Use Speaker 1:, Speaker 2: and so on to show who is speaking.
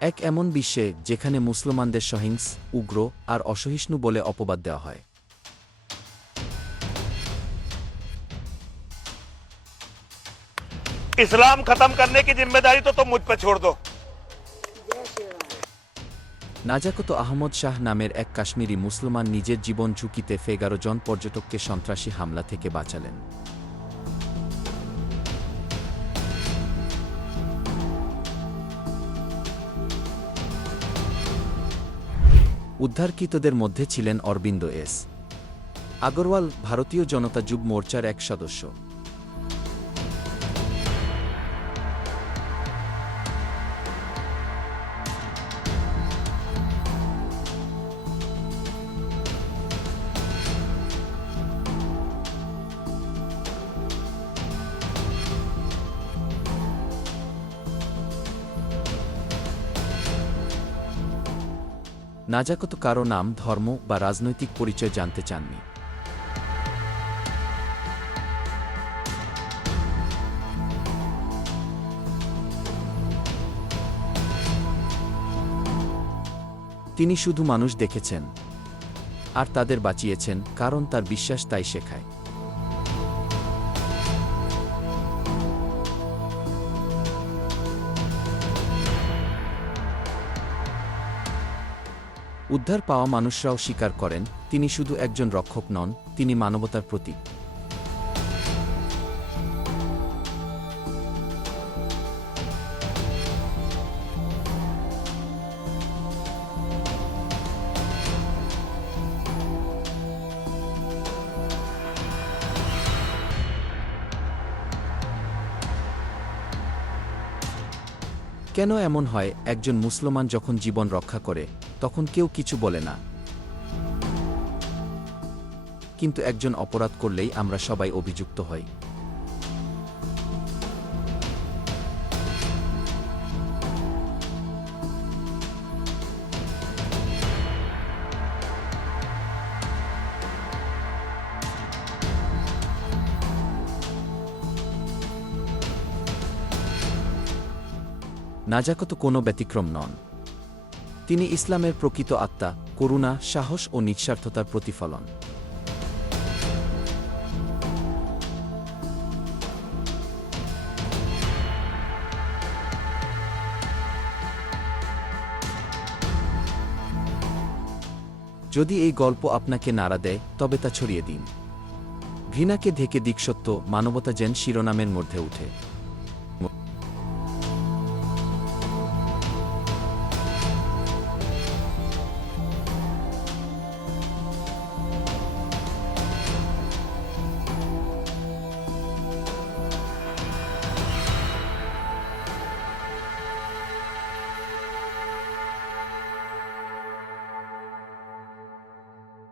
Speaker 1: এক এমন বিশ্বে যেখানে মুসলমানদের সহিংস উগ্র আর অসহিষ্ণু বলে অপবাদ দেওয়া হয়।
Speaker 2: ইসলাম খতম করনে কি জিম্মেদারি তো তুম পে ছোড় দো।
Speaker 1: নাজাকত আহমদ শাহ নামের এক কাশ্মীরি মুসলমান নিজের জীবন ঝুঁকিতে ফেগারো জন পর্যটককে সন্ত্রাসী হামলা থেকে বাঁচালেন। উদ্ধারকৃতদের মধ্যে ছিলেন অরবিন্দ এস। আগরওয়াল ভারতীয় জনতা যুব মোর্চার এক সদস্য। নাজাকত কারও নাম, ধর্ম বা রাজনৈতিক পরিচয় জানতে চাননি। তিনি শুধু মানুষ দেখেছেন আর তাদের বাঁচিয়েছেন, কারণ তার বিশ্বাস তাই শেখায়। উদ্ধার পাওয়া মানুষরাও স্বীকার করেন, তিনি শুধু একজন রক্ষক নন, তিনি মানবতার প্রতীক। কেন এমন হয়, একজন মুসলমান যখন জীবন রক্ষা করে তখন কেউ কিছু বলে না। কিন্তু একজন অপরাধ করলেই আমরা সবাই অভিযুক্ত হই। নাজাকত কোনো ব্যতিক্রম নন। তিনি ইসলামের প্রকৃত আত্মা, করুণা, সাহস ও নিঃস্বার্থতার প্রতিফলন। যদি এই গল্প আপনাকে নাড়া দেয়, তবে তা ছড়িয়ে দিন। ঘৃণাকে ঢেকে দিক সত্য, মানবতা যেন শিরোনামের মধ্যে উঠে।